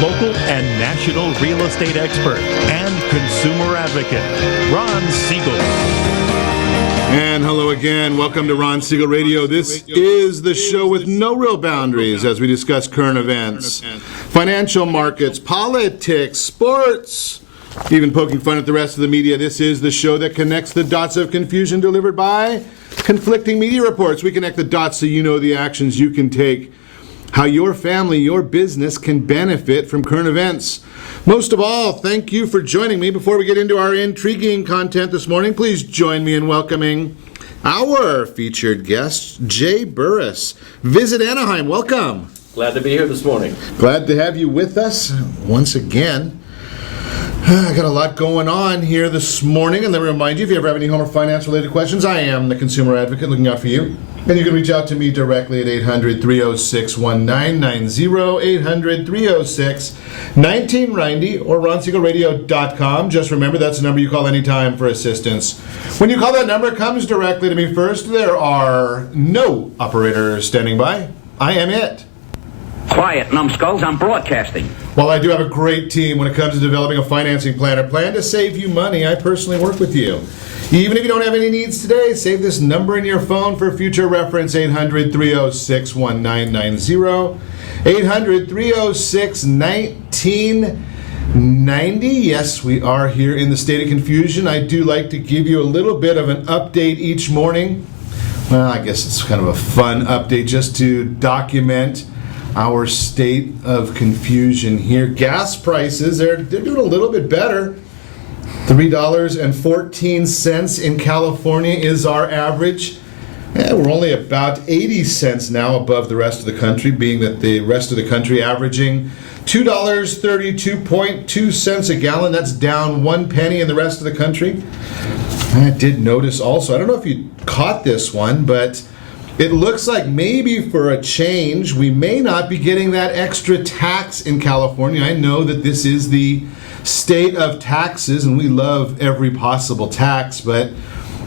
local and national real estate expert and consumer advocate, Ron Siegel. And hello again. Welcome to Ron Siegel Radio. This is the show with no real boundaries as we discuss current events, financial markets, politics, sports, even poking fun at the rest of the media. This is the show that connects the dots of confusion delivered by conflicting media reports. We connect the dots so you know the actions you can take, how your family, your business can benefit from current events. Most of all, thank you for joining me. Before we get into our intriguing content this morning, please join me in welcoming our featured guest, Jay Burress. Visit Anaheim. Welcome. Glad to be here this morning. Glad to have you with us once again. I got a lot going on here this morning, and let me remind you, if you ever have any home or finance-related questions, I am the consumer advocate looking out for you. And you can reach out to me directly at 800-306-1990, 800-306-1990, or RonSiegelRadio.com. Just remember, that's the number you call anytime for assistance. When you call that number, it comes directly to me first. There are no operators standing by. I am it. Quiet, numbskulls, I'm broadcasting. While I do have a great team when it comes to developing a financing plan or plan to save you money, I personally work with you. Even if you don't have any needs today, save this number in your phone for future reference, 800-306-1990, 800-306-1990. Yes, we are here in the state of confusion. I do like to give you a little bit of an update each morning. Well, I guess it's kind of a fun update just to document our state of confusion here. Gas prices, they're doing a little bit better. $3.14 in California is our average. We're only about 80 cents now above the rest of the country, being that the rest of the country averaging $2.32 a gallon. That's down 1 penny in the rest of the country. I did notice also, I don't know if you caught this one, but it looks like maybe for a change, we may not be getting that extra tax in California. I know that this is the state of taxes, and we love every possible tax, but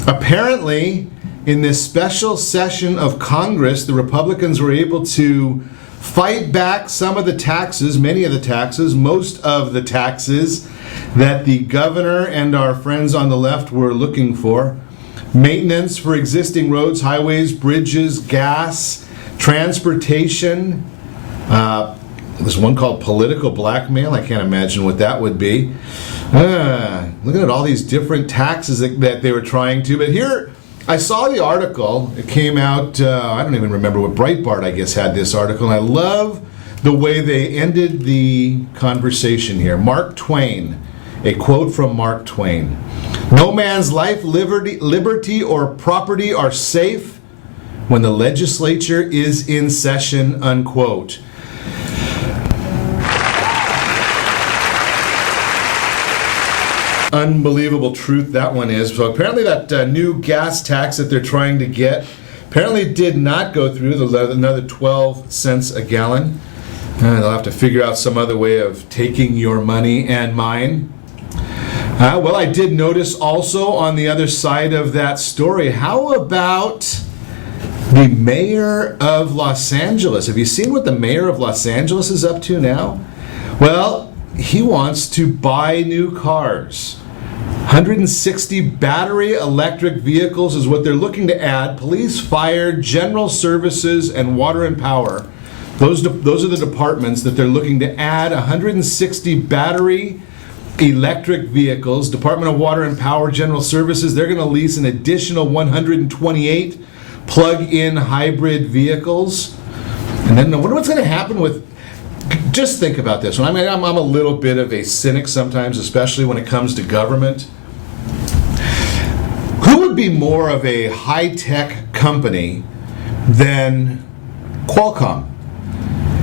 apparently in this special session of Congress, the Republicans were able to fight back some of the taxes, many of the taxes, most of the taxes that the governor and our friends on the left were looking for. Maintenance for existing roads, highways, bridges, gas, transportation. There's one called political blackmail. I can't imagine what that would be. Looking at all these different taxes that they were trying to. But here, I saw the article. It came out, I don't even remember what Breitbart, I guess, had this article. And I love the way they ended the conversation here. Mark Twain. A quote from Mark Twain. No man's life, liberty, or property are safe when the legislature is in session, unquote. Unbelievable truth that one is. So apparently that new gas tax that they're trying to get apparently did not go through, another 12 cents a gallon. They'll have to figure out some other way of taking your money and mine. Well, I did notice also on the other side of that story, how about the mayor of Los Angeles? Have you seen what the mayor of Los Angeles is up to now? Well, he wants to buy new cars. 160 battery electric vehicles is what they're looking to add. Police, fire, general services, and water and power. Those are the departments that they're looking to add 160 battery electric vehicles. Department of Water and Power, General Services, they're going to lease an additional 128 plug-in hybrid vehicles. And then I wonder what's going to happen with, just think about this one. I mean, I'm a little bit of a cynic sometimes, especially when it comes to government. Who would be more of a high-tech company than Qualcomm?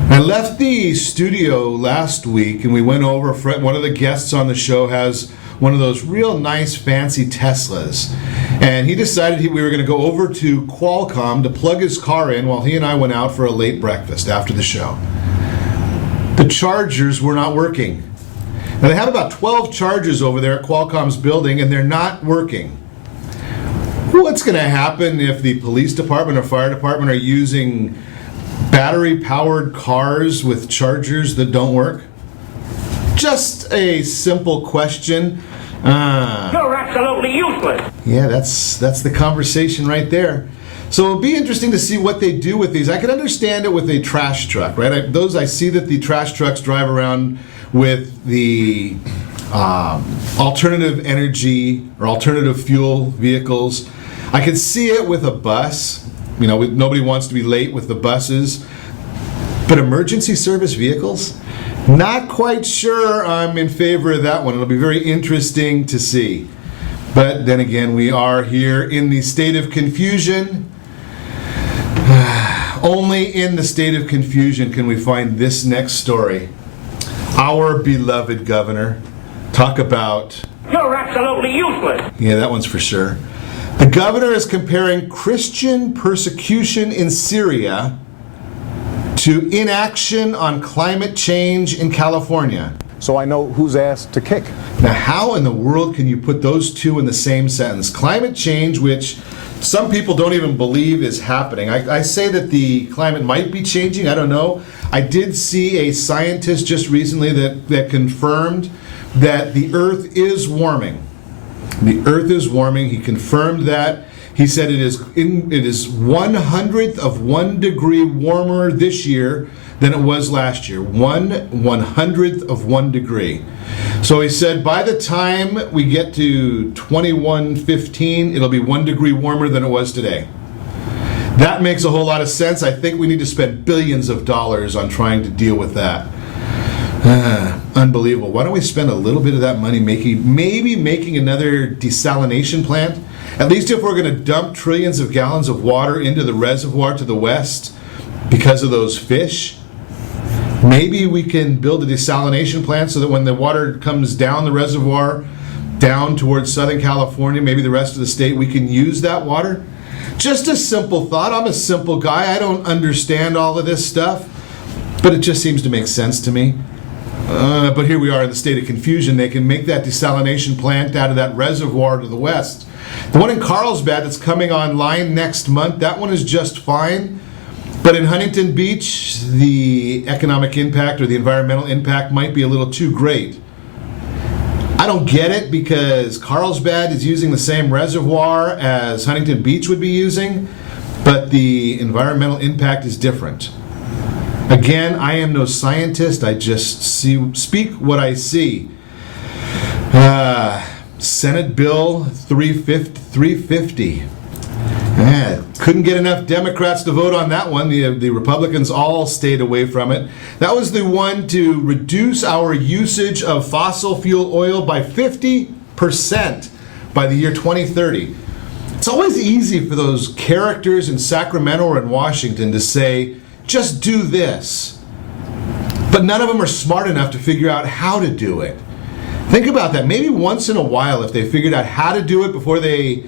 I left the studio last week and we went over, one of the guests on the show has one of those real nice fancy Teslas. And he decided we were going to go over to Qualcomm to plug his car in while he and I went out for a late breakfast after the show. The chargers were not working. Now they have about 12 chargers over there at Qualcomm's building and they're not working. What's going to happen if the police department or fire department are using battery-powered cars with chargers that don't work? Just a simple question. You're absolutely useless. Yeah, that's the conversation right there. So it'll be interesting to see what they do with these. I can understand it with a trash truck, right? I see that the trash trucks drive around with the alternative energy or alternative fuel vehicles. I could see it with a bus. You know, nobody wants to be late with the buses. But emergency service vehicles? Not quite sure I'm in favor of that one. It'll be very interesting to see. But then again, we are here in the state of confusion. Only in the state of confusion can we find this next story. Our beloved governor. Talk about... You're absolutely useless. Yeah, that one's for sure. The governor is comparing Christian persecution in Syria to inaction on climate change in California. So I know whose ass to kick. Now, how in the world can you put those two in the same sentence? Climate change, which some people don't even believe is happening. I say that the climate might be changing. I don't know. I did see a scientist just recently that confirmed that the Earth is warming. The Earth is warming. He confirmed that. He said it is 1/100th of 1 degree warmer this year than it was last year. 1/100th of 1 degree. So he said by the time we get to 2115, it'll be 1 degree warmer than it was today. That makes a whole lot of sense. I think we need to spend billions of dollars on trying to deal with that. Unbelievable. Why don't we spend a little bit of that money maybe making another desalination plant? At least if we're going to dump trillions of gallons of water into the reservoir to the west because of those fish, maybe we can build a desalination plant so that when the water comes down the reservoir, down towards Southern California, maybe the rest of the state, we can use that water. Just a simple thought. I'm a simple guy. I don't understand all of this stuff, but it just seems to make sense to me. But here we are in the state of confusion. They can make that desalination plant out of that reservoir to the west. The one in Carlsbad that's coming online next month, that one is just fine. But in Huntington Beach, the economic impact or the environmental impact might be a little too great. I don't get it because Carlsbad is using the same reservoir as Huntington Beach would be using, but the environmental impact is different. Again, I am no scientist. I just speak what I see. Senate Bill 350. Couldn't get enough Democrats to vote on that one. The Republicans all stayed away from it. That was the one to reduce our usage of fossil fuel oil by 50% by the year 2030. It's always easy for those characters in Sacramento or in Washington to say, just do this. But none of them are smart enough to figure out how to do it. Think about that. Maybe once in a while, if they figured out how to do it before they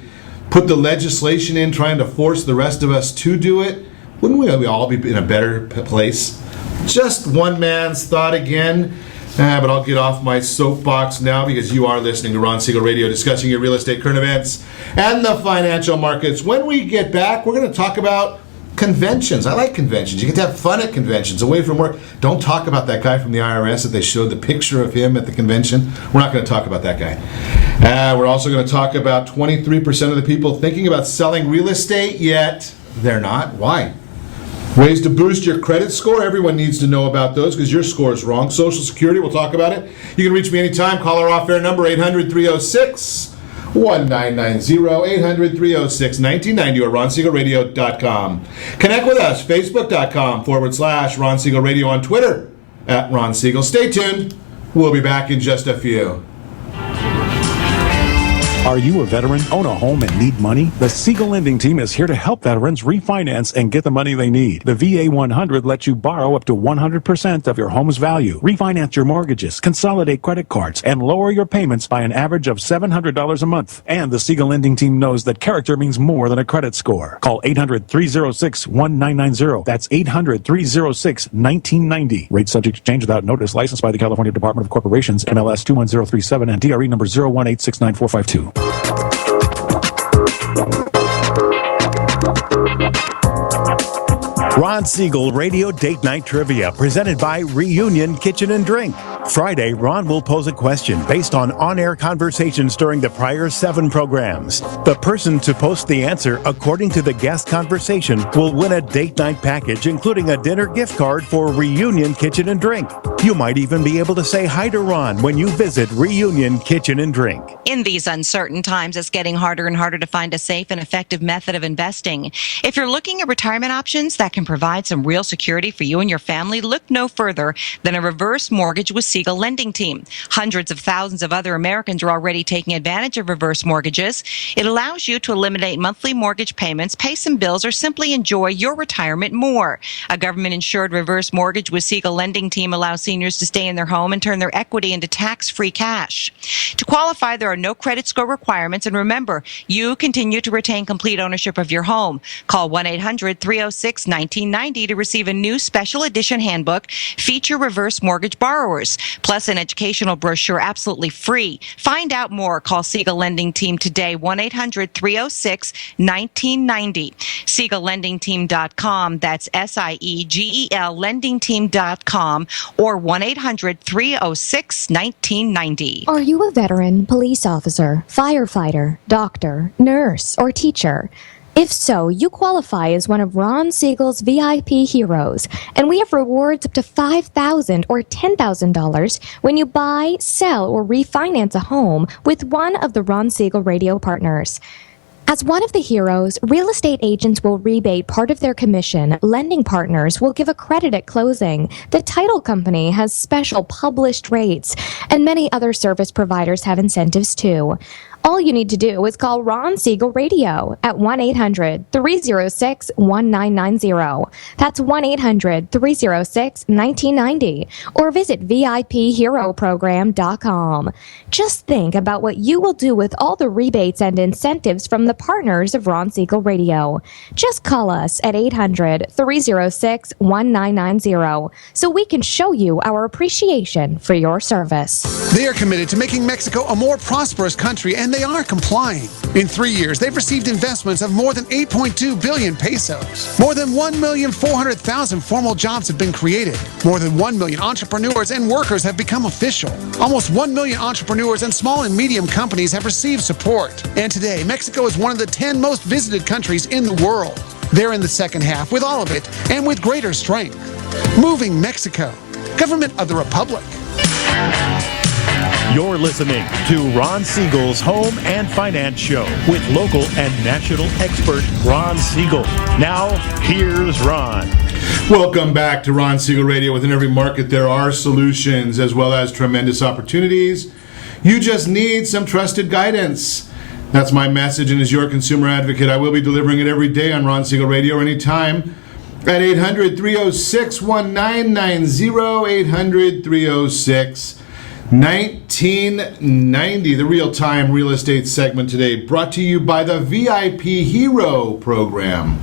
put the legislation in trying to force the rest of us to do it, wouldn't we all be in a better place? Just one man's thought again. But I'll get off my soapbox now because you are listening to Ron Siegel Radio, discussing your real estate, current events, and the financial markets. When we get back, we're going to talk about conventions. I like conventions. You get to have fun at conventions, away from work. Don't talk about that guy from the IRS that they showed the picture of him at the convention. We're not going to talk about that guy. We're also going to talk about 23% of the people thinking about selling real estate, yet they're not. Why? Ways to boost your credit score. Everyone needs to know about those because your score is wrong. Social Security, we'll talk about it. You can reach me anytime. Call our off-air number, 800-306-1990, 800-306-1990, or RonSiegelRadio.com. Connect with us, Facebook.com/Ron Siegel Radio, on Twitter @Ron Siegel. Stay tuned. We'll be back in just a few. Are you a veteran, own a home, and need money? The Siegel Lending Team is here to help veterans refinance and get the money they need. The VA 100 lets you borrow up to 100% of your home's value, refinance your mortgages, consolidate credit cards, and lower your payments by an average of $700 a month. And the Siegel Lending Team knows that character means more than a credit score. Call 800-306-1990. That's 800-306-1990. Rate subject to change without notice. Licensed by the California Department of Corporations, MLS 21037, and DRE number 018694452. Ron Siegel Radio Date Night Trivia, presented by Reunion Kitchen and Drink. Friday, Ron will pose a question based on-air conversations during the prior 7 programs. The person to post the answer according to the guest conversation will win a date night package, including a dinner gift card for Reunion Kitchen and Drink. You might even be able to say hi to Ron when you visit Reunion Kitchen and Drink. In these uncertain times, it's getting harder and harder to find a safe and effective method of investing. If you're looking at retirement options that can provide some real security for you and your family, look no further than a reverse mortgage with Siegel Lending Team. Hundreds of thousands of other Americans are already taking advantage of reverse mortgages. It allows you to eliminate monthly mortgage payments, pay some bills, or simply enjoy your retirement more. A government-insured reverse mortgage with Siegel Lending Team allows seniors to stay in their home and turn their equity into tax-free cash. To qualify, there are no credit score requirements, and remember, you continue to retain complete ownership of your home. Call 1-800-306-1990 to receive a new special edition handbook, Feature Reverse Mortgage Borrowers, plus an educational brochure absolutely free. Find out more. Call Siegel Lending Team today, 1-800-306-1990. SiegelLendingTeam.com, that's SIEGEL LendingTeam.com, or 1-800-306-1990. Are you a veteran, police officer, firefighter, doctor, nurse, or teacher? If so, you qualify as one of Ron Siegel's VIP heroes, and we have rewards up to $5,000 or $10,000 when you buy, sell, or refinance a home with one of the Ron Siegel radio partners. As one of the heroes, real estate agents will rebate part of their commission. Lending partners will give a credit at closing. The title company has special published rates, and many other service providers have incentives too. All you need to do is call Ron Siegel Radio at 1-800-306-1990. That's 1-800-306-1990. Or visit VIPHeroProgram.com. Just think about what you will do with all the rebates and incentives from the partners of Ron Siegel Radio. Just call us at 800-306-1990 so we can show you our appreciation for your service. They are committed to making Mexico a more prosperous country, and they are complying. In 3 years, they've received investments of more than 8.2 billion pesos. More than 1,400,000 formal jobs have been created. More than 1 million entrepreneurs and workers have become official. Almost 1 million entrepreneurs and small and medium companies have received support. And today, Mexico is one of the 10 most visited countries in the world. They're in the second half with all of it and with greater strength. Moving Mexico. Government of the Republic. You're listening to Ron Siegel's Home and Finance Show with local and national expert Ron Siegel. Now, here's Ron. Welcome back to Ron Siegel Radio. Within every market, there are solutions as well as tremendous opportunities. You just need some trusted guidance. That's my message, and as your consumer advocate, I will be delivering it every day on Ron Siegel Radio or anytime at 800-306-1990, 800-306-1990, the real-time real estate segment today, brought to you by the VIP Hero Program.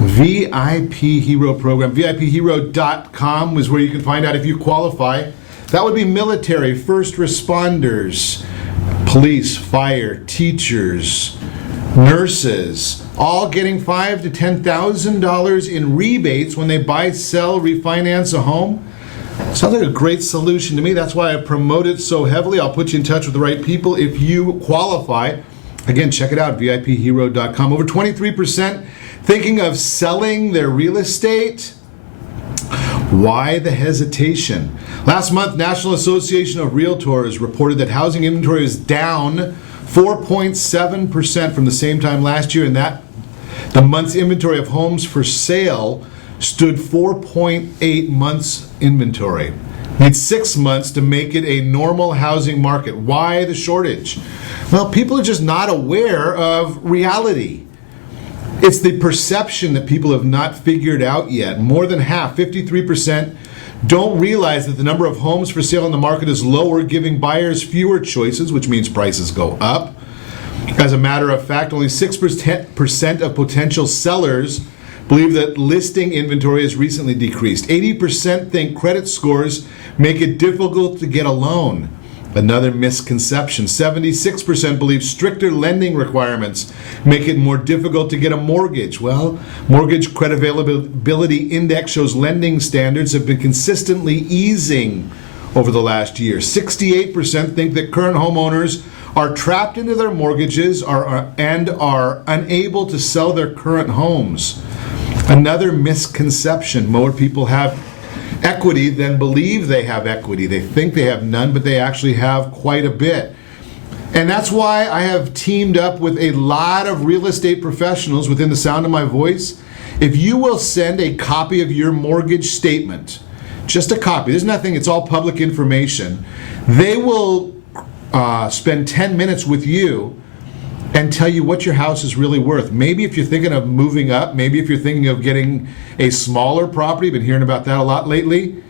VIP Hero Program. VIPHero.com is where you can find out if you qualify. That would be military, first responders, police, fire, teachers, nurses, all getting $5,000 to $10,000 in rebates when they buy, sell, refinance a home. Sounds like a great solution to me. That's why I promote it so heavily. I'll put you in touch with the right people if you qualify. Again, check it out, VIPHero.com. Over 23% thinking of selling their real estate. Why the hesitation? Last month, National Association of Realtors reported that housing inventory is down 4.7% from the same time last year, and that the month's inventory of homes for sale stood 4.8 months inventory. Needs 6 months to make it a normal housing market. Why the shortage? Well, people are just not aware of reality. It's the perception that people have not figured out yet. More than half, 53%, don't realize that the number of homes for sale in the market is lower, giving buyers fewer choices, which means prices go up. As a matter of fact, only 6% of potential sellers believe that listing inventory has recently decreased. 80% think credit scores make it difficult to get a loan. Another misconception. 76% believe stricter lending requirements make it more difficult to get a mortgage. Well, Mortgage Credit Availability Index shows lending standards have been consistently easing over the last year. 68% think that current homeowners are trapped into their mortgages and are unable to sell their current homes. Another misconception: more people have equity than believe they have equity. They think they have none, but they actually have quite a bit. And that's why I have teamed up with a lot of real estate professionals within the sound of my voice. If you will send a copy of your mortgage statement, just a copy, there's nothing, it's all public information, they will spend 10 minutes with you and tell you what your house is really worth. Maybe if you're thinking of moving up, maybe if you're thinking of getting a smaller property, been hearing about that a lot lately,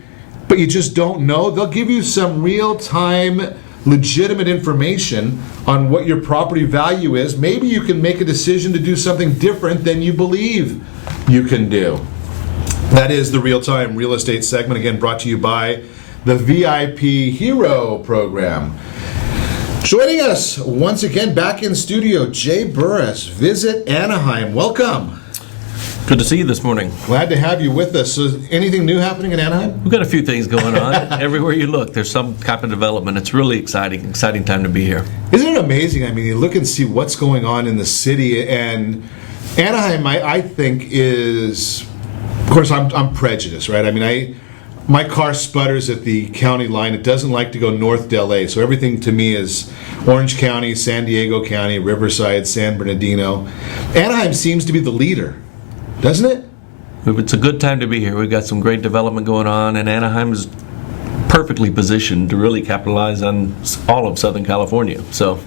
but you just don't know, they'll give you some real-time, legitimate information on what your property value is. Maybe you can make a decision to do something different than you believe you can do. That is the Real-Time Real Estate segment, again brought to you by the VIP Hero Program. Joining us once again back in studio, Jay Burress, Visit Anaheim. Welcome. Good to see you this morning. Glad to have you with us. So anything new happening in Anaheim? We've got a few things going on. Everywhere you look, there's some type of development. It's really exciting time to be here. Isn't it amazing? I mean, you look and see what's going on in the city, and Anaheim, I think, is, of course, I'm prejudiced, right? I mean, my car sputters at the county line. It doesn't like to go north to LA, so everything to me is Orange County, San Diego County, Riverside, San Bernardino. Anaheim seems to be the leader, doesn't it? It's a good time to be here. We've got some great development going on, and Anaheim is perfectly positioned to really capitalize on all of Southern California. So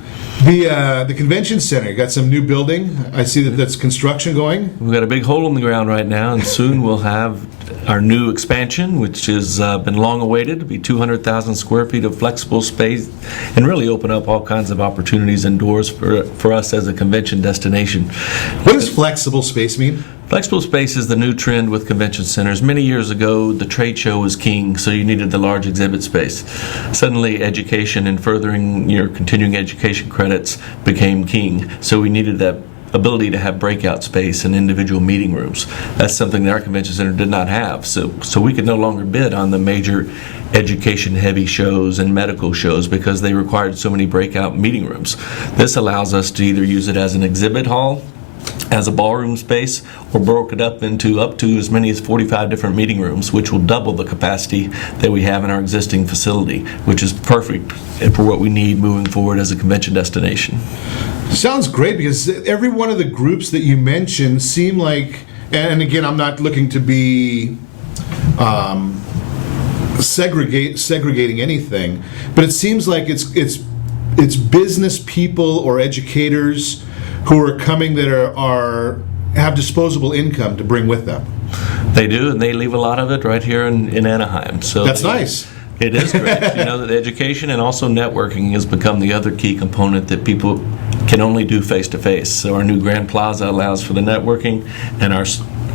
the convention center, you got some new building. I see that that's construction going. We've got a big hole in the ground right now, and soon we'll have our new expansion, which has been long awaited. It'll be 200,000 square feet of flexible space and really open up all kinds of opportunities and doors for us as a convention destination. What does flexible space mean? Flexible space is the new trend with convention centers. Many years ago, the trade show was king, so you needed the large exhibit space. Suddenly, education and furthering your continuing education credits became king, so we needed that ability to have breakout space and individual meeting rooms. That's something that our convention center did not have, so we could no longer bid on the major education-heavy shows and medical shows because they required so many breakout meeting rooms. This allows us to either use it as an exhibit hall, as a ballroom space, or broke it up into up to as many as 45 different meeting rooms, which will double the capacity that we have in our existing facility, which is perfect for what we need moving forward as a convention destination. Sounds great, because every one of the groups that you mentioned seem like, and again, I'm not looking to be segregating anything, but it seems like it's business people or educators who are coming that have disposable income to bring with them. They do, and they leave a lot of it right here in Anaheim. So that's nice. It is great. The education and also networking has become the other key component that people can only do face-to-face. So our new Grand Plaza allows for the networking, and our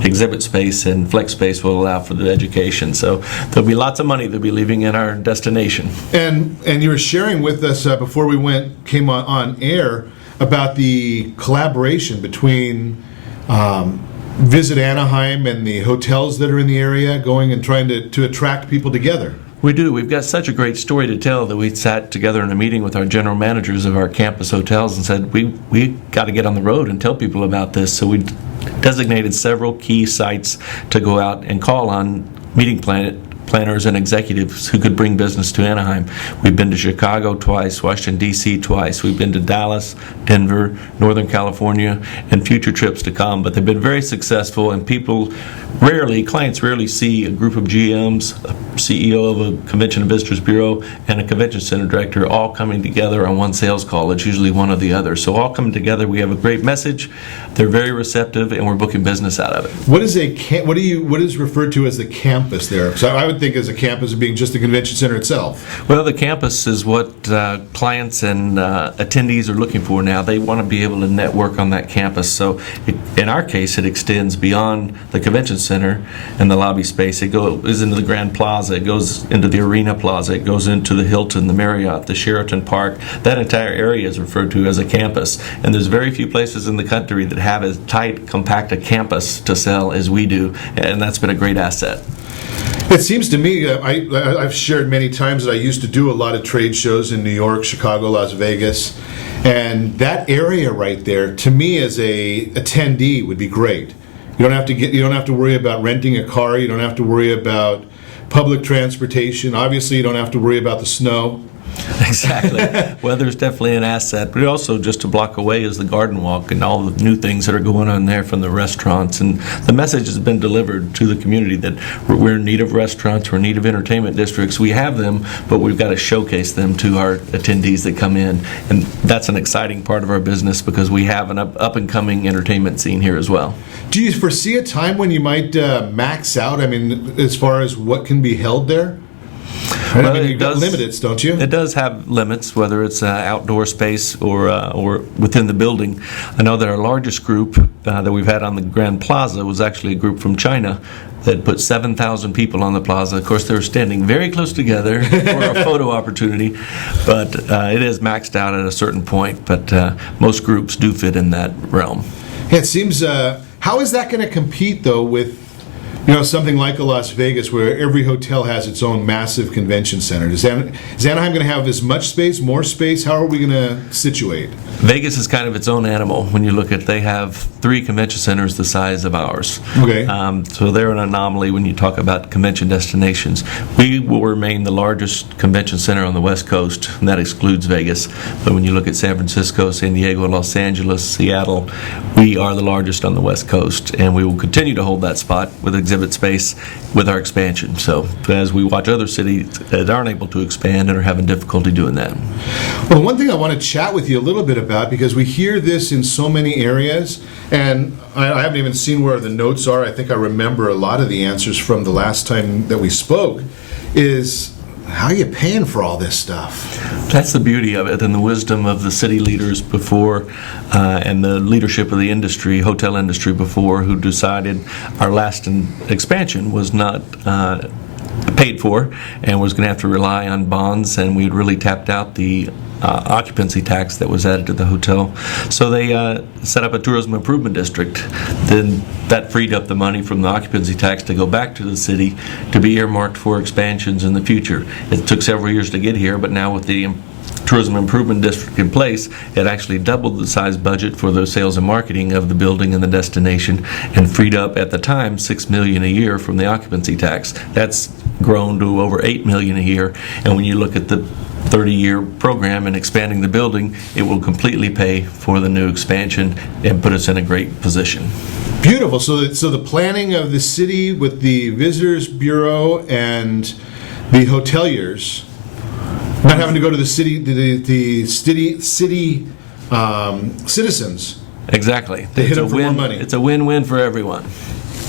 exhibit space and flex space will allow for the education. So there'll be lots of money that'll be leaving in our destination. And you were sharing with us before we came on air about the collaboration between Visit Anaheim and the hotels that are in the area, going and trying to attract people together. We do. We've got such a great story to tell that we sat together in a meeting with our general managers of our campus hotels and said, we got to get on the road and tell people about this. So we designated several key sites to go out and call on meeting planners and executives who could bring business to Anaheim. We've been to Chicago twice, Washington, D.C. twice. We've been to Dallas, Denver, Northern California, and future trips to come. But they've been very successful, and clients rarely see a group of GMs, a CEO of a Convention and Visitors Bureau, and a convention center director all coming together on one sales call. It's usually one or the other. So all coming together, we have a great message. They're very receptive, and we're booking business out of it. What is referred to as the campus there? So I would think as a campus of being just the convention center itself. Well, the campus is what clients and attendees are looking for now. They want to be able to network on that campus. So in our case, it extends beyond the convention center and the lobby space. It goes into the Grand Plaza. It goes into the Arena Plaza. It goes into the Hilton, the Marriott, the Sheraton Park. That entire area is referred to as a campus. And there's very few places in the country that have as tight, compact a campus to sell as we do. And that's been a great asset. It seems to me, I've shared many times that I used to do a lot of trade shows in New York, Chicago, Las Vegas, and that area right there, to me as a attendee, would be great. You don't have to worry about renting a car. You don't have to worry about public transportation. Obviously, you don't have to worry about the snow. Exactly. Weather's definitely an asset, but also just a block away is the Garden Walk and all the new things that are going on there from the restaurants. And the message has been delivered to the community that we're in need of restaurants, we're in need of entertainment districts. We have them, but we've got to showcase them to our attendees that come in. And that's an exciting part of our business because we have an up-and-coming entertainment scene here as well. Do you foresee a time when you might max out, I mean, as far as what can be held there? Right? Well, I mean, you've got limits, don't you? It does have limits, whether it's outdoor space or within the building. I know that our largest group that we've had on the Grand Plaza was actually a group from China that put 7,000 people on the plaza. Of course, they were standing very close together for a photo opportunity, but it is maxed out at a certain point. But most groups do fit in that realm. Yeah, it seems. How is that going to compete, though, with something like a Las Vegas where every hotel has its own massive convention center? Is Anaheim going to have as much space, more space? How are we going to situate? Vegas is kind of its own animal. When you look at, they have 3 convention centers the size of ours. Okay. So they're an anomaly when you talk about convention destinations. We will remain the largest convention center on the West Coast, and that excludes Vegas. But when you look at San Francisco, San Diego, Los Angeles, Seattle, we are the largest on the West Coast, and we will continue to hold that spot with exhibit space with our expansion. So as we watch other cities that aren't able to expand and are having difficulty doing that. Well, one thing I want to chat with you a little bit about, because we hear this in so many areas, and I haven't even seen where the notes are. I think I remember a lot of the answers from the last time that we spoke, is how are you paying for all this stuff? That's the beauty of it and the wisdom of the city leaders before and the leadership of the industry, hotel industry before, who decided our last expansion was not paid for and was going to have to rely on bonds, and we had really tapped out the occupancy tax that was added to the hotel. So they set up a tourism improvement district. Then that freed up the money from the occupancy tax to go back to the city to be earmarked for expansions in the future. It took several years to get here, but now with the tourism improvement district in place, it actually doubled the size budget for the sales and marketing of the building and the destination, and freed up at the time $6 million a year from the occupancy tax. That's grown to over $8 million a year, and when you look at the 30-year program and expanding the building, it will completely pay for the new expansion and put us in a great position. Beautiful. So the planning of the city with the Visitors Bureau and the hoteliers not having to go to the city, the city citizens. Exactly. They hit up for more money. It's a win-win for everyone.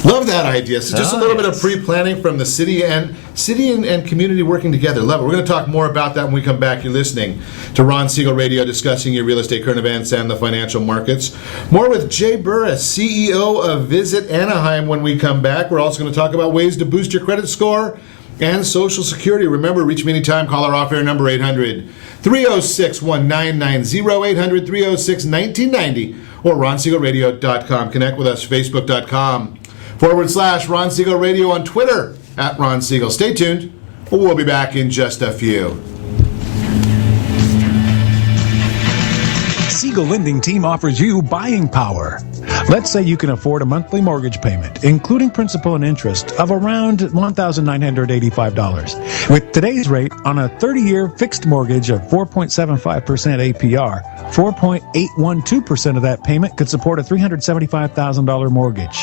Love that idea. So just a little bit of pre-planning from the city and community working together. Love it. We're going to talk more about that when we come back. You're listening to Ron Siegel Radio, discussing your real estate current events and the financial markets. More with Jay Burress, CEO of Visit Anaheim, when we come back. We're also going to talk about ways to boost your credit score and Social Security. Remember, reach me anytime. Call our off-air number, 800-306-1990, 800-306-1990, or ronsiegelradio.com. Connect with us, facebook.com/Ron Siegel Radio, on Twitter @Ron Siegel. Stay tuned. We'll be back in just a few. Siegel Lending Team offers you buying power. Let's say you can afford a monthly mortgage payment, including principal and interest, of around $1,985. With today's rate on a 30-year fixed mortgage of 4.75% APR, 4.812% of that payment could support a $375,000 mortgage.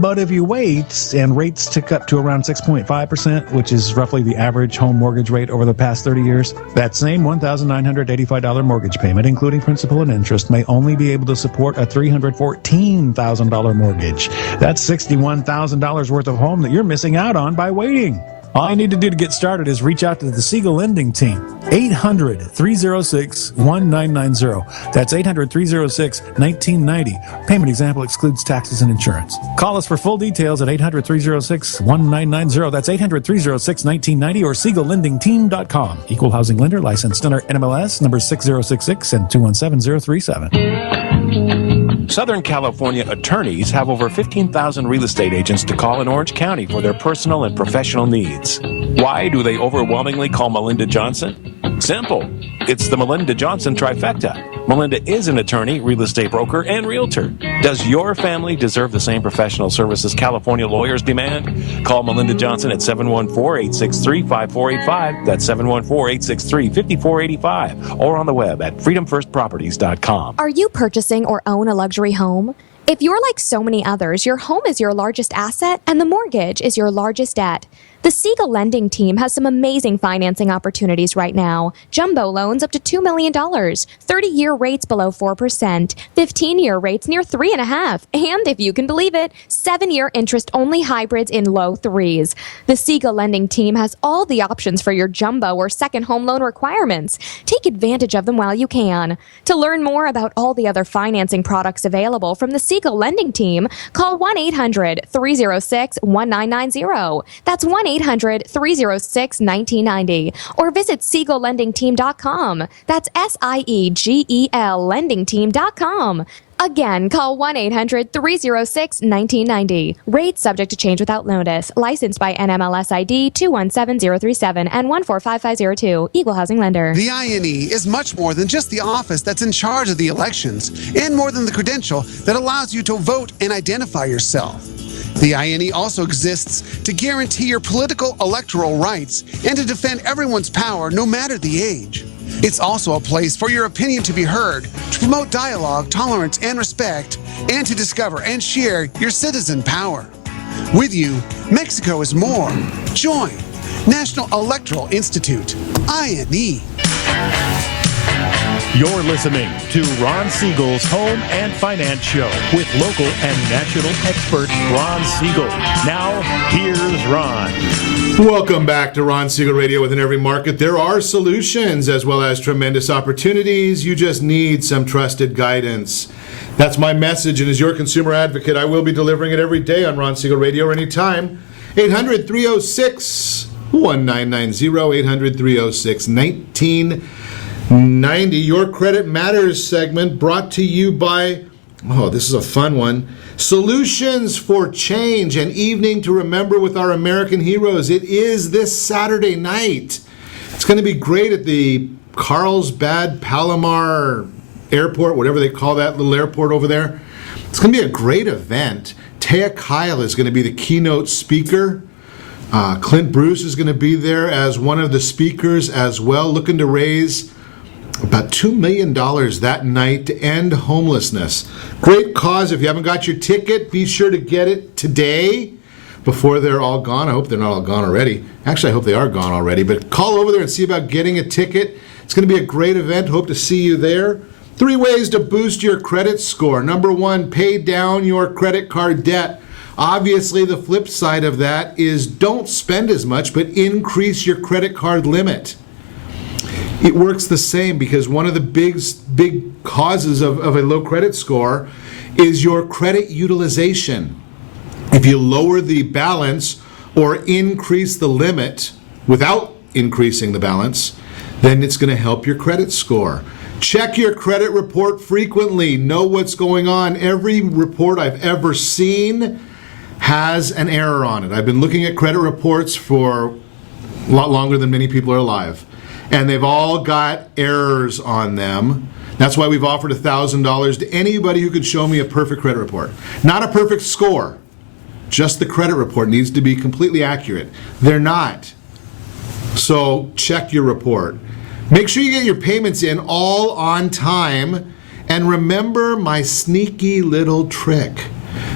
But if you wait and rates tick up to around 6.5%, which is roughly the average home mortgage rate over the past 30 years, that same $1,985 mortgage payment, including principal and interest, may only be able to support a $314,000 mortgage. That's $61,000 worth of home that you're missing out on by waiting. All you need to do to get started is reach out to the Siegel Lending Team. 800-306-1990. That's 800-306-1990. Payment example excludes taxes and insurance. Call us for full details at 800-306-1990. That's 800-306-1990 or SiegelLendingTeam.com. Equal housing lender, licensed under NMLS number 6066 and 217037. Southern California attorneys have over 15,000 real estate agents to call in Orange County for their personal and professional needs. Why do they overwhelmingly call Melinda Johnson? Simple. It's the Melinda Johnson trifecta. Melinda is an attorney, real estate broker, and realtor. Does your family deserve the same professional services California lawyers demand? Call Melinda Johnson at 714-863-5485. That's 714-863-5485. Or on the web at freedomfirstproperties.com. Are you purchasing or own a luxury home? If you're like so many others, your home is your largest asset and the mortgage is your largest debt. The Siegel lending team has some amazing financing opportunities right now. Jumbo loans up to $2 million, 30-year rates below 4%, 15-year rates near 3.5%, and if you can believe it, 7-year interest-only hybrids in low 3s. The Siegel lending team has all the options for your jumbo or second home loan requirements. Take advantage of them while you can. To learn more about all the other financing products available from the Siegel lending team, call 1-800-306-1990. That's 1-800-306-1990 or visit SiegelLendingTeam.com. That's SIEGEL lendingteam.com. Again, call 1-800-306-1990. Rates subject to change without notice. Licensed by NMLS ID 217037 and 145502. Equal housing lender. The INE is much more than just the office that's in charge of the elections, and more than the credential that allows you to vote and identify yourself. The INE also exists to guarantee your political electoral rights and to defend everyone's power no matter the age. It's also a place for your opinion to be heard, to promote dialogue, tolerance, and respect, and to discover and share your citizen power. With you, Mexico is more. Join National Electoral Institute, INE. You're listening to Ron Siegel's Home and Finance Show with local and national expert Ron Siegel. Now, here's Ron. Welcome back to Ron Siegel Radio. Within every market, there are solutions as well as tremendous opportunities. You just need some trusted guidance. That's my message, and as your consumer advocate, I will be delivering it every day on Ron Siegel Radio or anytime. 800-306-1990, 800-306-1990. Your Credit Matters segment brought to you by, this is a fun one, Solutions for Change, an evening to remember with our American heroes. It is this Saturday night. It's going to be great at the Carlsbad Palomar Airport, whatever they call that little airport over there. It's going to be a great event. Taya Kyle is going to be the keynote speaker. Clint Bruce is going to be there as one of the speakers as well, looking to raise about $2 million that night to end homelessness. Great cause. If you haven't got your ticket, be sure to get it today before they're all gone. I hope they're not all gone already. Actually, I hope they are gone already. But call over there and see about getting a ticket. It's going to be a great event. Hope to see you there. 3 ways to boost your credit score. Number 1, pay down your credit card debt. Obviously, the flip side of that is don't spend as much, but increase your credit card limit. It works the same because one of the big causes of a low credit score is your credit utilization. If you lower the balance or increase the limit without increasing the balance, then it's going to help your credit score. Check your credit report frequently. Know what's going on. Every report I've ever seen has an error on it. I've been looking at credit reports for a lot longer than many people are alive. And they've all got errors on them. That's why we've offered $1,000 to anybody who could show me a perfect credit report. Not a perfect score. Just the credit report needs to be completely accurate. They're not. So check your report. Make sure you get your payments in all on time. And remember my sneaky little trick.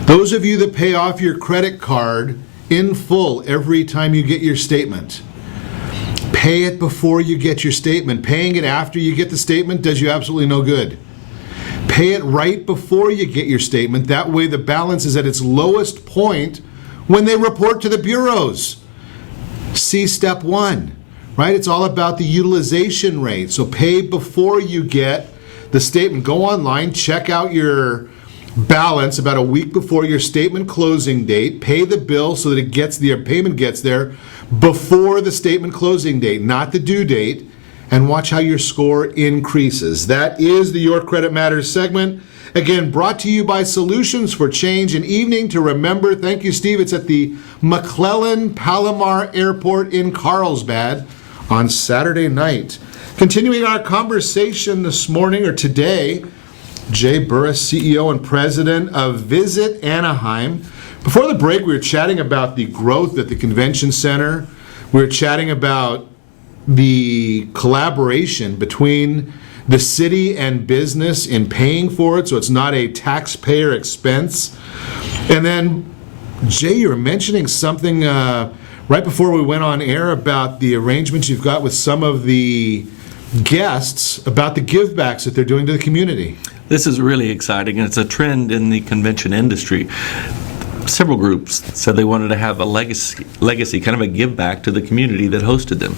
Those of you that pay off your credit card in full every time you get your statement, pay it before you get your statement. Paying it after you get the statement does you absolutely no good. Pay it right before you get your statement. That way the balance is at its lowest point when they report to the bureaus. See step 1, right? It's all about the utilization rate. So pay before you get the statement. Go online, check out your balance about a week before your statement closing date. Pay the bill so that your payment gets there before the statement closing date, not the due date. and watch how your score increases. That is the Your Credit Matters segment. Again, brought to you by Solutions for Change, an evening to remember. Thank you, Steve. It's at the McClellan Palomar Airport in Carlsbad on Saturday night. Continuing our conversation this morning, or today, Jay Burress, CEO and President of Visit Anaheim. Before the break, we were chatting about the growth at the convention center. We were chatting about the collaboration between the city and business in paying for it, so it's not a taxpayer expense. And then, Jay, you were mentioning something right before we went on air about the arrangements you've got with some of the guests about the givebacks that they're doing to the community. This is really exciting, and it's a trend in the convention industry. Several groups said they wanted to have a legacy, kind of a give back to the community that hosted them.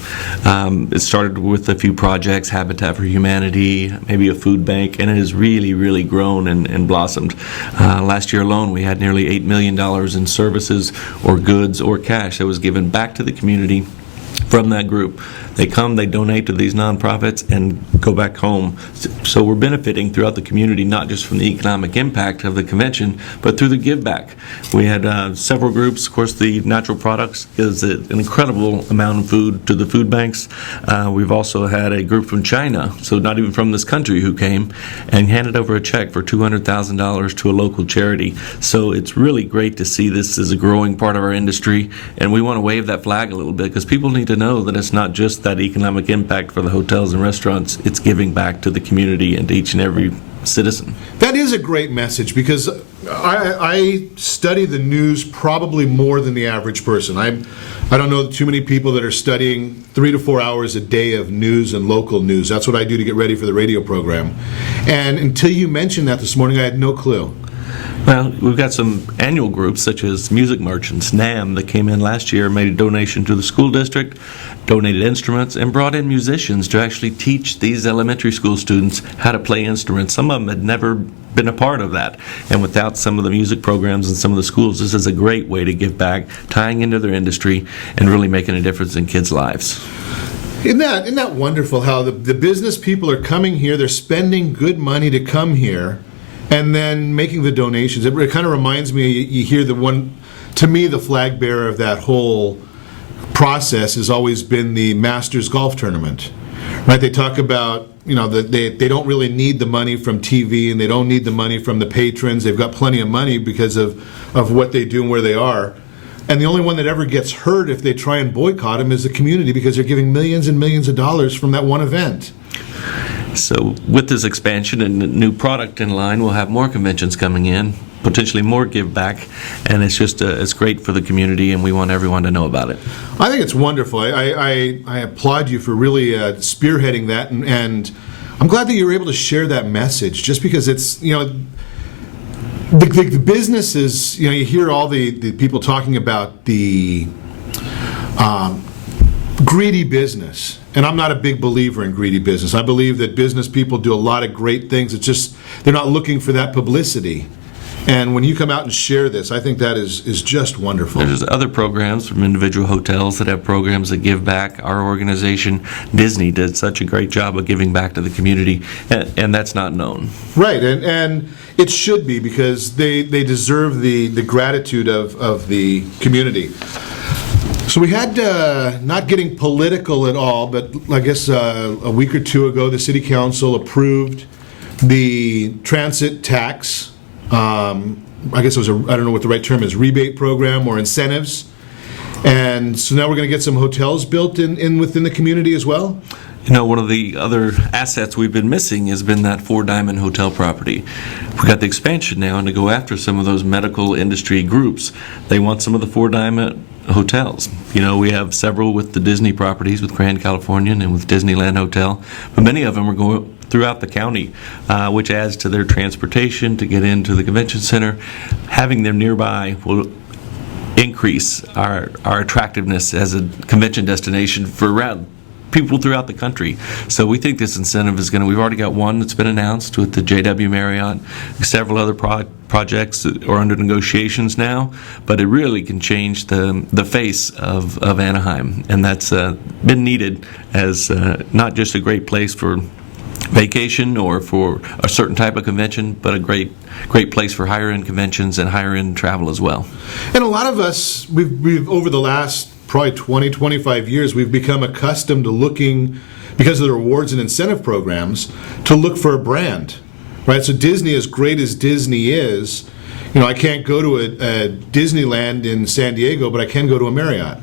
It started with a few projects, Habitat for Humanity, maybe a food bank, and it has really, really grown and blossomed. Last year alone, we had nearly $8 million in services or goods or cash that was given back to the community from that group. They come, they donate to these nonprofits, and go back home. So we're benefiting throughout the community, not just from the economic impact of the convention, but through the give back. We had several groups. Of course, the natural products is an incredible amount of food to the food banks. We've also had a group from China, so not even from this country, who came and handed over a check for $200,000 to a local charity. So it's really great to see this as a growing part of our industry, and we want to wave that flag a little bit because people need to know that it's not just that economic impact for the hotels and restaurants, it's giving back to the community and to each and every citizen. That is a great message because I study the news probably more than the average person. I don't know too many people that are studying 3 to 4 hours a day of news and local news. That's what I do to get ready for the radio program. And until you mentioned that this morning, I had no clue. Well, we've got some annual groups such as Music Merchants, NAM, that came in last year, made a donation to the school district, donated instruments, and brought in musicians to actually teach these elementary school students how to play instruments. Some of them had never been a part of that. And without some of the music programs in some of the schools, this is a great way to give back, tying into their industry and really making a difference in kids' lives. Isn't that wonderful how the business people are coming here, they're spending good money to come here, and then making the donations. It kind of reminds me, you hear to me, the flag bearer of that whole process has always been the Masters Golf Tournament. Right? They talk about, that they don't really need the money from TV, and they don't need the money from the patrons. They've got plenty of money because of what they do and where they are. And the only one that ever gets hurt if they try and boycott them is the community, because they're giving millions and millions of dollars from that one event. So with this expansion and the new product in line, we'll have more conventions coming in, potentially more give back, and it's great for the community, and we want everyone to know about it. I think it's wonderful. I applaud you for really spearheading that, and I'm glad that you were able to share that message, just because it's, the businesses, you hear all the people talking about the greedy business. And I'm not a big believer in greedy business. I believe that business people do a lot of great things. It's just they're not looking for that publicity. And when you come out and share this, I think that is just wonderful. There's other programs from individual hotels that have programs that give back. Our organization, Disney, did such a great job of giving back to the community, and that's not known. Right, and it should be, because they deserve the gratitude of the community. So we had, not getting political at all, but I guess a week or two ago, the City Council approved the transit tax. I guess it was I don't know what the right term is, rebate program or incentives. And so now we're going to get some hotels built in within the community as well? One of the other assets we've been missing has been that Four Diamond Hotel property. We've got the expansion now, and to go after some of those medical industry groups, they want some of the Four Diamond hotels. We have several with the Disney properties, with Grand Californian and with Disneyland Hotel, but many of them are going throughout the county, which adds to their transportation to get into the convention center. Having them nearby will increase our attractiveness as a convention destination for around people throughout the country. So we think this incentive is we've already got one that's been announced with the JW Marriott, several other projects that are under negotiations now, but it really can change the face of Anaheim, and that's been needed as not just a great place for vacation or for a certain type of convention, but a great place for higher end conventions and higher end travel as well. And a lot of us, we've over the last probably 20, 25 years, we've become accustomed to looking, because of the rewards and incentive programs, to look for a brand, right? So Disney, as great as Disney is, I can't go to a Disneyland in San Diego, but I can go to a Marriott.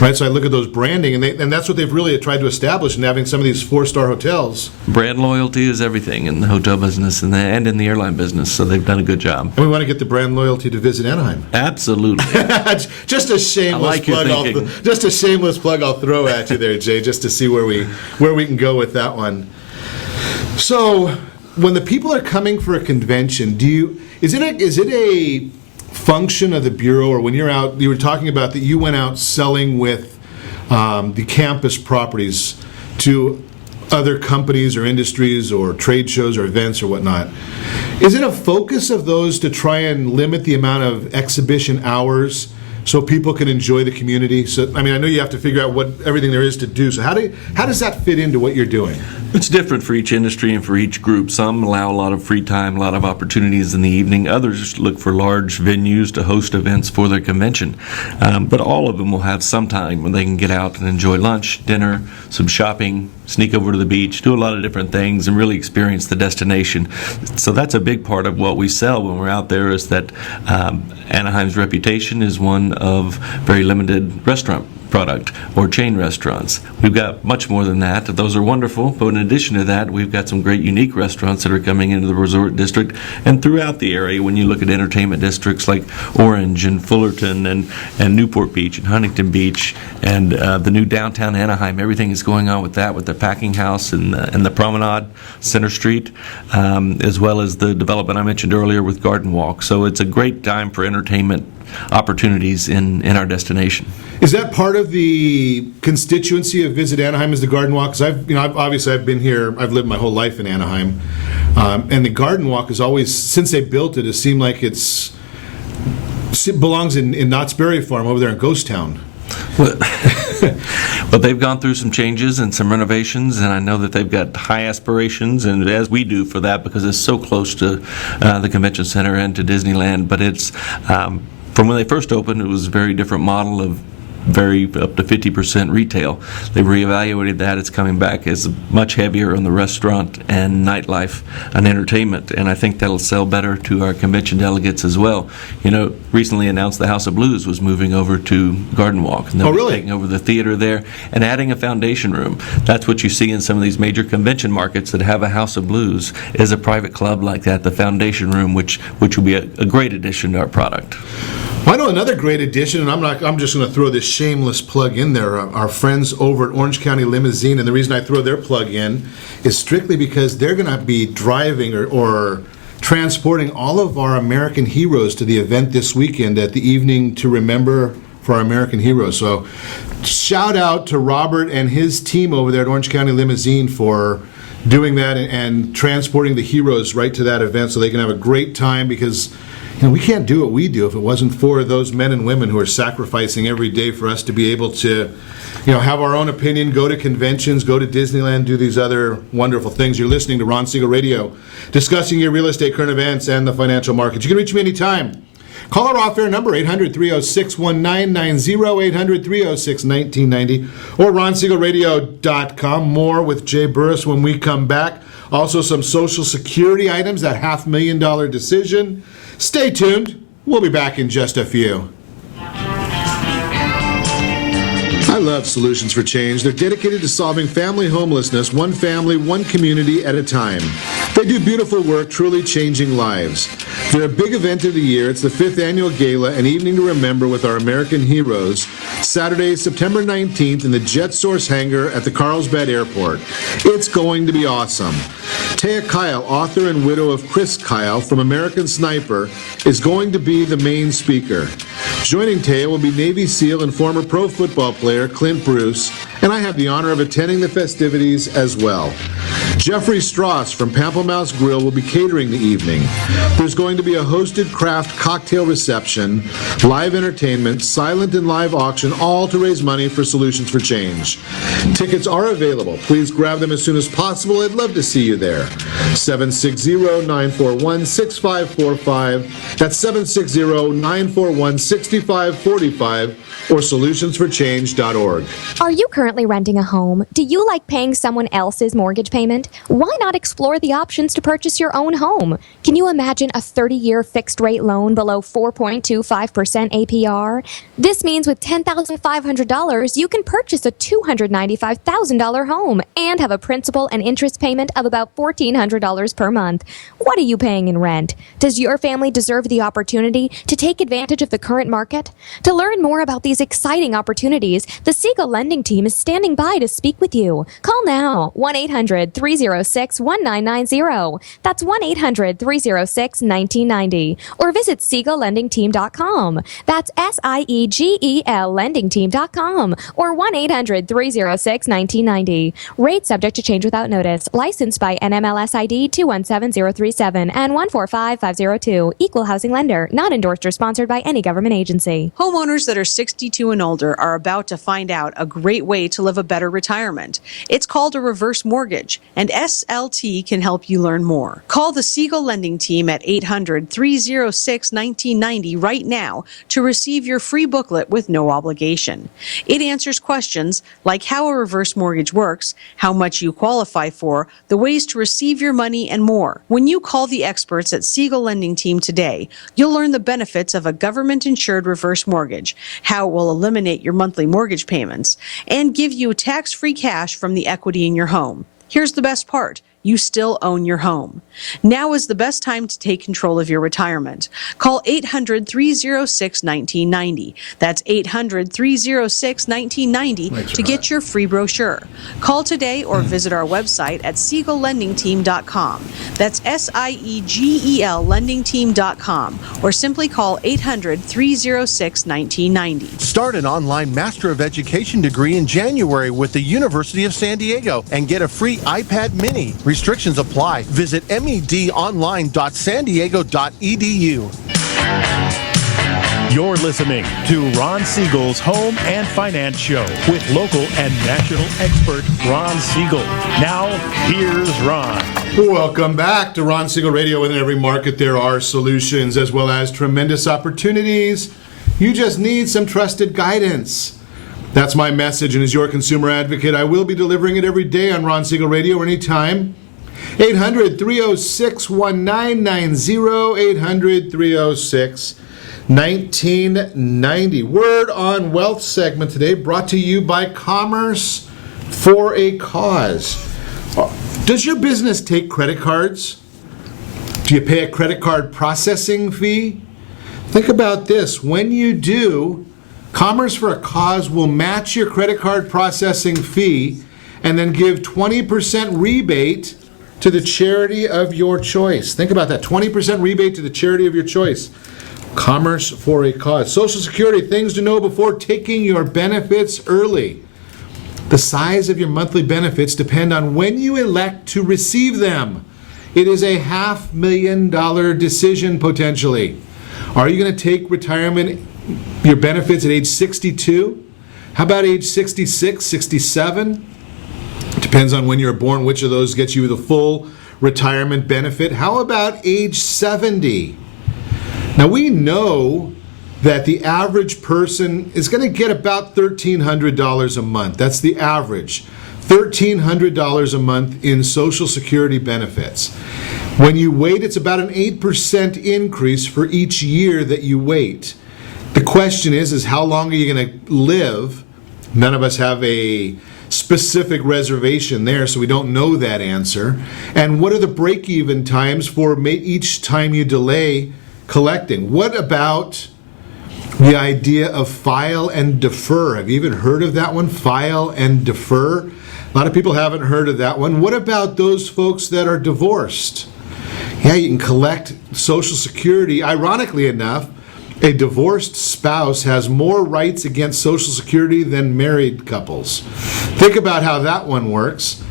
Right, so I look at those branding, and that's what they've really tried to establish in having some of these 4-star hotels. Brand loyalty is everything in the hotel business and in the airline business, so they've done a good job. And we want to get the brand loyalty to visit Anaheim. Absolutely. Just a shameless plug. Just a shameless plug I'll throw at you there, Jay, just to see where we can go with that one. So, when the people are coming for a convention, is it a function of the Bureau, or when you're out, you were talking about that you went out selling with the campus properties to other companies or industries or trade shows or events or whatnot. Is it a focus of those to try and limit the amount of exhibition hours so people can enjoy the community? So, I know you have to figure out what everything there is to do. So how does that fit into what you're doing? It's different for each industry and for each group. Some allow a lot of free time, a lot of opportunities in the evening. Others look for large venues to host events for their convention. But all of them will have some time when they can get out and enjoy lunch, dinner, some shopping, sneak over to the beach, do a lot of different things, and really experience the destination. So that's a big part of what we sell when we're out there, is that Anaheim's reputation is one of very limited restaurant product or chain restaurants. We've got much more than that. Those are wonderful, but in addition to that, we've got some great unique restaurants that are coming into the resort district and throughout the area. When you look at entertainment districts like Orange and Fullerton and Newport Beach and Huntington Beach and the new downtown Anaheim, everything is going on with that, with the Packing House and the Promenade, Center Street, as well as the development I mentioned earlier with Garden Walk. So it's a great time for entertainment opportunities in our destination. Is that part of the constituency of Visit Anaheim, is the Garden Walk? Because I've been here, I've lived my whole life in Anaheim, and the Garden Walk has always, since they built it seemed like it belongs in Knott's Berry Farm over there in Ghost Town. Well, they've gone through some changes and some renovations, and I know that they've got high aspirations, and as we do for that, because it's so close to the convention center and to Disneyland. But it's from when they first opened, it was a very different model of up to 50% retail. They've reevaluated that. It's coming back as much heavier on the restaurant and nightlife and entertainment, and I think that'll sell better to our convention delegates as well. Recently announced the House of Blues was moving over to Garden Walk, and they'll be taking over the theater there and adding a foundation room. That's what you see in some of these major convention markets that have a House of Blues, is a private club like that, the foundation room, which will be a great addition to our product. I know another great addition, and I'm just going to throw this shameless plug in there. Our friends over at Orange County Limousine, and the reason I throw their plug in is strictly because they're going to be driving or transporting all of our American heroes to the event this weekend at the Evening to Remember for our American heroes. So shout out to Robert and his team over there at Orange County Limousine for doing that and transporting the heroes right to that event so they can have a great time, because we can't do what we do if it wasn't for those men and women who are sacrificing every day for us to be able to, have our own opinion, go to conventions, go to Disneyland, do these other wonderful things. You're listening to Ron Siegel Radio, discussing your real estate, current events, and the financial markets. You can reach me anytime. Call our off-air number, 800-306-1990, 800-306-1990, or ronsiegelradio.com. More with Jay Burress when we come back. Also some Social Security items, that $500,000 decision. Stay tuned. We'll be back in just a few. I love Solutions for Change. They're dedicated to solving family homelessness, one family, one community at a time. They do beautiful work, truly changing lives. They're a big event of the year. It's the 5th annual gala, an evening to remember with our American heroes, Saturday, September 19th in the Jet Source hangar at the Carlsbad Airport. It's going to be awesome. Taya Kyle, author and widow of Chris Kyle from American Sniper, is going to be the main speaker. Joining Taya will be Navy SEAL and former pro football player Clint Bruce, and I have the honor of attending the festivities as well. Jeffrey Strauss from Pamplemousse Grill will be catering the evening. There's going to be a hosted craft cocktail reception, live entertainment, silent and live auction, all to raise money for Solutions for Change. Tickets are available. Please grab them as soon as possible. I'd love to see you there. 760-941-6545. That's 760-941-6545 or solutionsforchange.org. Are you currently renting a home? Do you like paying someone else's mortgage payment? Why not explore the options to purchase your own home? Can you imagine a 30-year fixed-rate loan below 4.25% APR? This means with $10,500, you can purchase a $295,000 home and have a principal and interest payment of about $1,400 per month. What are you paying in rent? Does your family deserve the opportunity to take advantage of the current market? To learn more about these exciting opportunities, the Siegel Lending Team is standing by to speak with you. Call now, 1-800-306-1990. That's 1-800-306-1990. Or visit SiegelLendingTeam.com. That's SIEGEL LendingTeam.com. Or 1-800-306-1990. Rate subject to change without notice. Licensed by NMLS ID 217037 and 145502. Equal housing lender. Not endorsed or sponsored by any government agency. Homeowners that are 62 and older are about to find out a great way to live a better retirement. It's called a reverse mortgage, and SLT can help you learn more. Call the Siegel Lending Team at 800-306-1990 right now to receive your free booklet with no obligation. It answers questions like how a reverse mortgage works, how much you qualify for, the ways to receive your money, and more. When you call the experts at Siegel Lending Team today, you'll learn the benefits of a government-insured reverse mortgage, how it will eliminate your monthly mortgage payments, and give you tax-free cash from the equity in your home. Here's the best part. You still own your home. Now is the best time to take control of your retirement. Call 800-306-1990. That's 800-306-1990 to get your free brochure. Call today or visit our website at SiegelLendingTeam.com. That's SIEGEL LendingTeam.com, or simply call 800-306-1990. Start an online Master of Education degree in January with the University of San Diego and get a free iPad Mini. Restrictions apply. Visit medonline.sandiego.edu. You're listening to Ron Siegel's Home and Finance Show with local and national expert Ron Siegel. Now, here's Ron. Welcome back to Ron Siegel Radio. In every market, there are solutions as well as tremendous opportunities. You just need some trusted guidance. That's my message, and as your consumer advocate, I will be delivering it every day on Ron Siegel Radio anytime. 800-306-1990, 800-306-1990. Word on Wealth segment today brought to you by Commerce for a Cause. Does your business take credit cards? Do you pay a credit card processing fee? Think about this. When you do, Commerce for a Cause will match your credit card processing fee and then give 20% rebate to the charity of your choice. Think about that, 20% rebate to the charity of your choice. Commerce for a Cause. Social Security, things to know before taking your benefits early. The size of your monthly benefits depend on when you elect to receive them. It is a $500,000 decision potentially. Are you going to take retirement, your benefits at age 62? How about age 66, 67? Depends on when you were born, which of those gets you the full retirement benefit. How about age 70? Now we know that the average person is going to get about $1,300 a month. That's the average. $1,300 a month in Social Security benefits. When you wait, it's about an 8% increase for each year that you wait. The question is how long are you going to live? None of us have a specific reservation there, so we don't know that answer. And what are the break-even times for each time you delay collecting? What about the idea of file and defer? Have you even heard of that one? File and defer? A lot of people haven't heard of that one. What about those folks that are divorced? Yeah, you can collect Social Security, ironically enough, a divorced spouse has more rights against Social Security than married couples. Think about how that one works.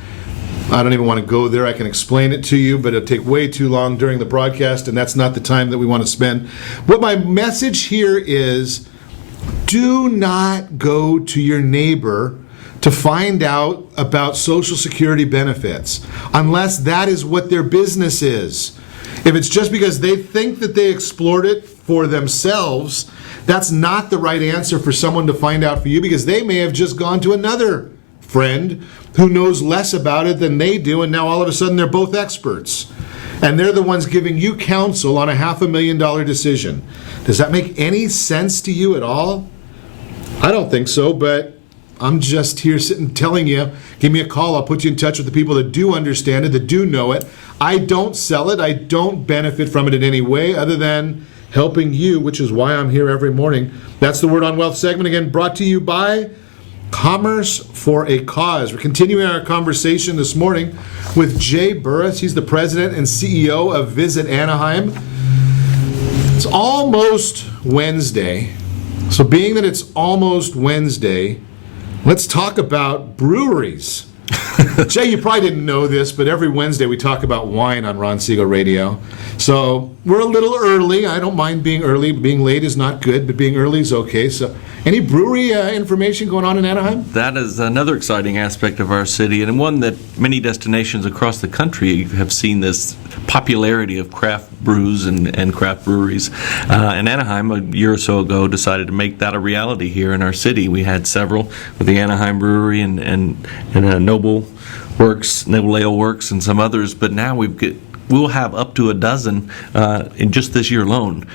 I don't even want to go there. I can explain it to you, but it'll take way too long during the broadcast, and that's not the time that we want to spend. What my message here is, do not go to your neighbor to find out about Social Security benefits, unless that is what their business is. If it's just because they think that they explored it for themselves, that's not the right answer for someone to find out for you, because they may have just gone to another friend who knows less about it than they do, and now all of a sudden they're both experts. And they're the ones giving you counsel on a $500,000 decision. Does that make any sense to you at all? I don't think so, but I'm just here sitting telling you, give me a call. I'll put you in touch with the people that do understand it, that do know it. I don't sell it. I don't benefit from it in any way other than helping you, which is why I'm here every morning. That's the Word on Wealth segment, again, brought to you by Commerce for a Cause. We're continuing our conversation this morning with Jay Burress. He's the president and CEO of Visit Anaheim. It's almost Wednesday. So being that it's almost Wednesday, let's talk about breweries. Jay, you probably didn't know this, but every Wednesday we talk about wine on Ron Siegel Radio. So we're a little early. I don't mind being early. Being late is not good, but being early is okay. So any brewery information going on in Anaheim? That is another exciting aspect of our city, and one that many destinations across the country have seen this popularity of craft brews and craft breweries. And Anaheim, a year or so ago, decided to make that a reality here in our city. We had several with the Anaheim Brewery and Noble Ale Works, and some others, but now we'll have up to a dozen in just this year alone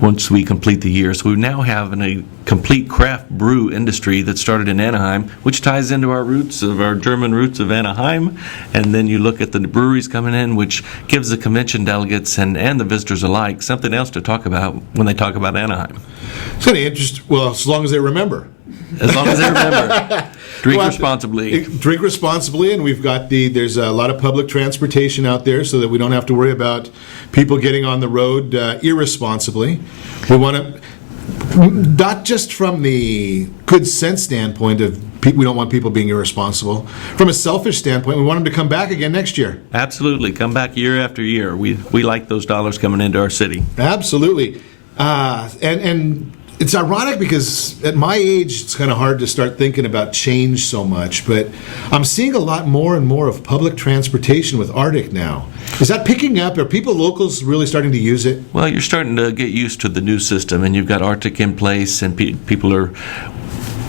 once we complete the year. So we now have a complete craft brew industry that started in Anaheim, which ties into our roots, of our German roots of Anaheim. And then you look at the breweries coming in, which gives the convention delegates and the visitors alike something else to talk about when they talk about Anaheim. It's kind of interesting. Well, as long as they remember. As long as they remember. Drink responsibly. Drink responsibly, and there's a lot of public transportation out there so that we don't have to worry about people getting on the road irresponsibly. We want to, not just from the good sense standpoint of we don't want people being irresponsible. From a selfish standpoint, we want them to come back again next year. Absolutely. Come back year after year. We like those dollars coming into our city. Absolutely. And it's ironic because at my age, it's kind of hard to start thinking about change so much, but I'm seeing a lot more and more of public transportation with ARTIC now. Is that picking up? Are locals really starting to use it? Well, you're starting to get used to the new system, and you've got ARTIC in place, and people are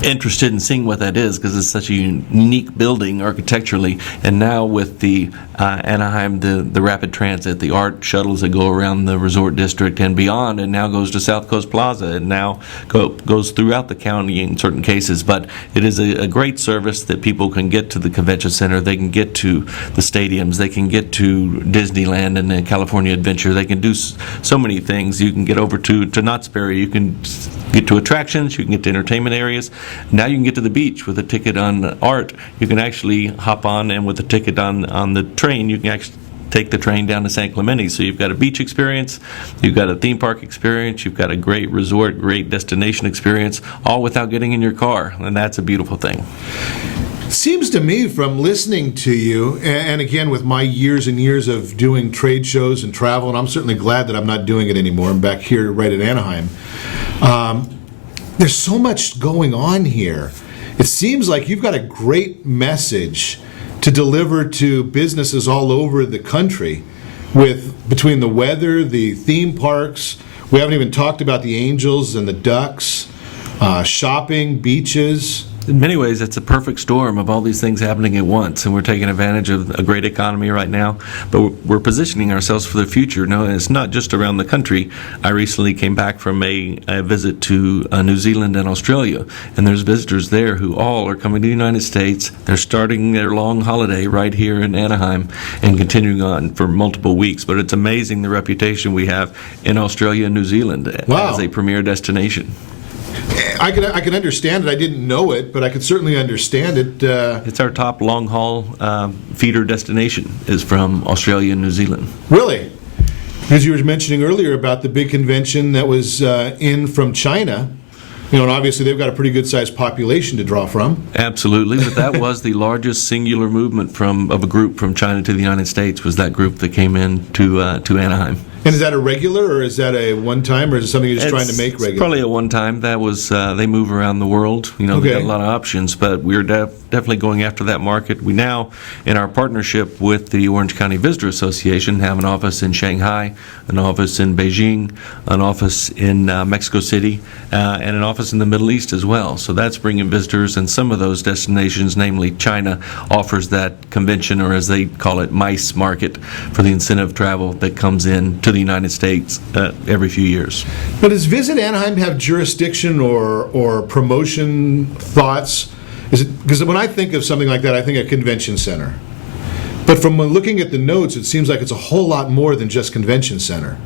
interested in seeing what that is because it's such a unique building architecturally. And now with the Anaheim, the rapid transit, the ART shuttles that go around the resort district and beyond, and now goes to South Coast Plaza, and now goes throughout the county in certain cases. But it is a great service that people can get to the convention center, they can get to the stadiums, they can get to Disneyland and the California Adventure, they can do so many things. You can get over to Knott's Berry, you can get to attractions, you can get to entertainment areas. Now you can get to the beach with a ticket on ART. You can actually hop on, and with a ticket on the train, you can actually take the train down to San Clemente. So you've got a beach experience, you've got a theme park experience, you've got a great resort, great destination experience, all without getting in your car, and that's a beautiful thing. Seems to me from listening to you, and again with my years and years of doing trade shows and travel, and I'm certainly glad that I'm not doing it anymore. I'm back here right at Anaheim. There's so much going on here. It seems like you've got a great message to deliver to businesses all over the country between the weather, the theme parks. We haven't even talked about the Angels and the Ducks, shopping, beaches. In many ways, it's a perfect storm of all these things happening at once, and we're taking advantage of a great economy right now, but we're positioning ourselves for the future. No, it's not just around the country. I recently came back from a visit to New Zealand and Australia, and there's visitors there who all are coming to the United States. They're starting their long holiday right here in Anaheim and continuing on for multiple weeks, but it's amazing the reputation we have in Australia and New Zealand as a premier destination. I can understand it. I didn't know it, but I could certainly understand it. It's our top long-haul feeder destination is from Australia and New Zealand. Really? Because you were mentioning earlier about the big convention that was in from China. You know, and obviously they've got a pretty good-sized population to draw from. Absolutely, but that was the largest singular movement of a group from China to the United States, was that group that came in to Anaheim. And is that a regular, or is that a one-time, or is it something you're just trying to make regular? It's probably a one-time. That was, they move around the world. You know, Okay. They got a lot of options, but we're definitely going after that market. We now, in our partnership with the Orange County Visitor Association, have an office in Shanghai, an office in Beijing, an office in Mexico City, and an office in the Middle East as well. So that's bringing visitors, and some of those destinations, namely China, offers that convention, or as they call it, MICE market, for the incentive travel that comes in to the United States every few years. Now, does Visit Anaheim have jurisdiction or promotion thoughts? Is it, because when I think of something like that, I think of convention center. But from looking at the notes, it seems like it's a whole lot more than just convention center.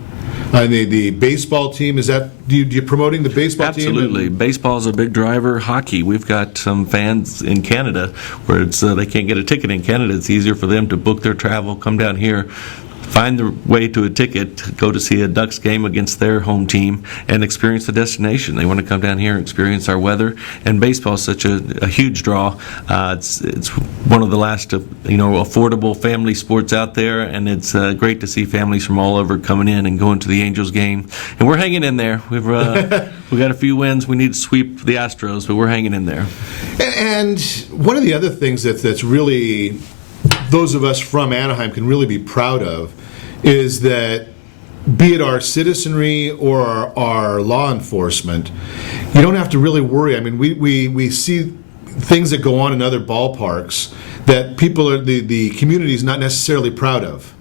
The baseball team, is that, you promoting the baseball team? Absolutely. Baseball's a big driver. Hockey, we've got some fans in Canada where it's they can't get a ticket in Canada. It's easier for them to book their travel, come down here, find their way to a ticket, go to see a Ducks game against their home team, and experience the destination. They want to come down here and experience our weather. And baseball is such a huge draw. It's one of the last affordable family sports out there, and it's great to see families from all over coming in and going to the Angels game. And we're hanging in there. We've got a few wins. We need to sweep the Astros, but we're hanging in there. And one of the other things that's really, those of us from Anaheim can really be proud of, is that, be it our citizenry or our law enforcement, you don't have to really worry. I mean, we see things that go on in other ballparks that people are, the community is not necessarily proud of.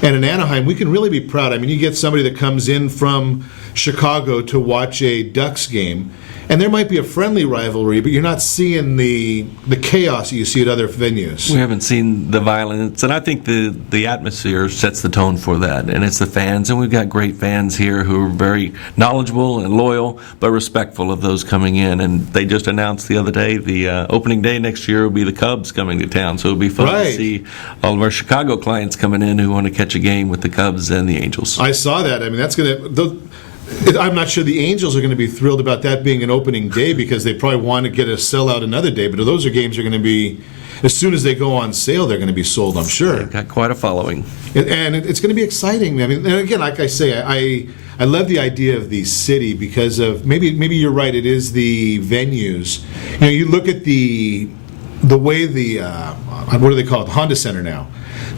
And in Anaheim, we can really be proud. I mean, you get somebody that comes in from Chicago to watch a Ducks game, and there might be a friendly rivalry, but you're not seeing the chaos that you see at other venues. We haven't seen the violence, and I think the atmosphere sets the tone for that, and it's the fans, and we've got great fans here who are very knowledgeable and loyal, but respectful of those coming in. And they just announced the other day the opening day next year will be the Cubs coming to town, so it'll be fun to see all of our Chicago clients coming in who want to catch a game with the Cubs and the Angels. I saw that. I mean, that's going to... I'm not sure the Angels are going to be thrilled about that being an opening day, because they probably want to get a sellout another day. But those are games are going to be, as soon as they go on sale, they're going to be sold, I'm sure. They've got quite a following. And it's going to be exciting. I mean, and again, like I say, I love the idea of the city because of, maybe you're right, it is the venues. You know, you look at the way what do they call it, Honda Center now.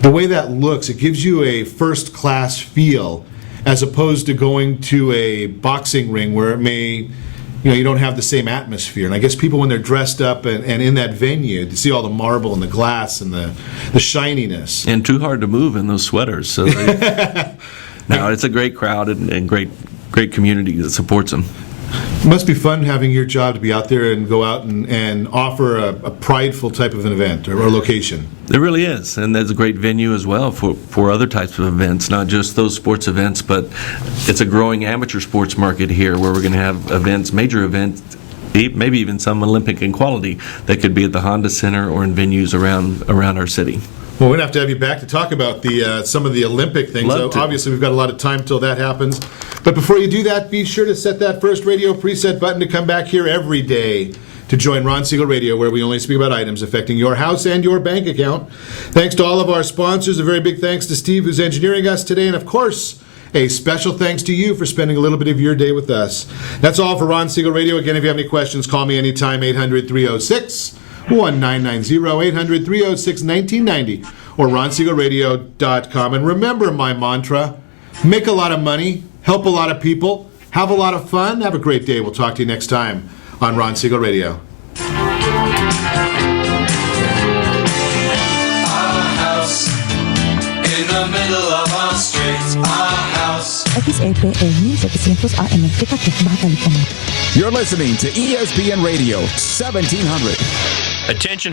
The way that looks, it gives you a first-class feel, as opposed to going to a boxing ring where it may, you don't have the same atmosphere. And I guess people, when they're dressed up and in that venue, they see all the marble and the glass and the shininess. And too hard to move in those sweaters. So no, it's a great crowd and great community that supports them. It must be fun having your job to be out there and go out and offer a prideful type of an event or location. It really is, and there's a great venue as well for other types of events, not just those sports events, but it's a growing amateur sports market here where we're going to have events, major events, maybe even some Olympic in quality that could be at the Honda Center or in venues around our city. Well, we're going to have to have you back to talk about some of the Olympic things. Obviously, we've got a lot of time till that happens. But before you do that, be sure to set that first radio preset button to come back here every day to join Ron Siegel Radio, where we only speak about items affecting your house and your bank account. Thanks to all of our sponsors. A very big thanks to Steve, who's engineering us today. And, of course, a special thanks to you for spending a little bit of your day with us. That's all for Ron Siegel Radio. Again, if you have any questions, call me anytime, 800-306-1990, 800-306-1990, or ronsiegelradio.com. And remember my mantra, make a lot of money, help a lot of people, have a lot of fun. Have a great day. We'll talk to you next time on Ron Siegel Radio. XEPN 700 AM Tekatek Batalipon. You're listening to ESPN Radio 1700. Attention